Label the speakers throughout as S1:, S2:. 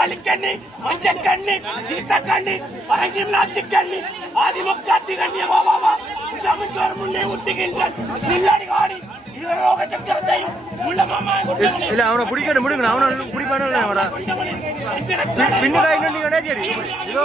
S1: வலிக்கண்ணி மஞ்சக்கண்ணி தீர்த்தக்கண்ணி பரங்கி நாச்சிக்கண்ணி அதிமுக திகண்ணிய பாபாவா தமிழ்ச்சோர் முன்னே ஊட்டுகின்ற கில்லாடி காடி ஈரோக சக்கரத்தை உள்ள மாமா கொண்டவனே
S2: இல்ல அவனை பிடிக்கணும் முடிக்கணும் அவனை பிடிப்பான அவனை.
S1: கொண்டவனே
S2: பின்னுக்கா இன்னும் நீங்க சரி. இதோ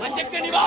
S1: மஞ்சக்கணிவா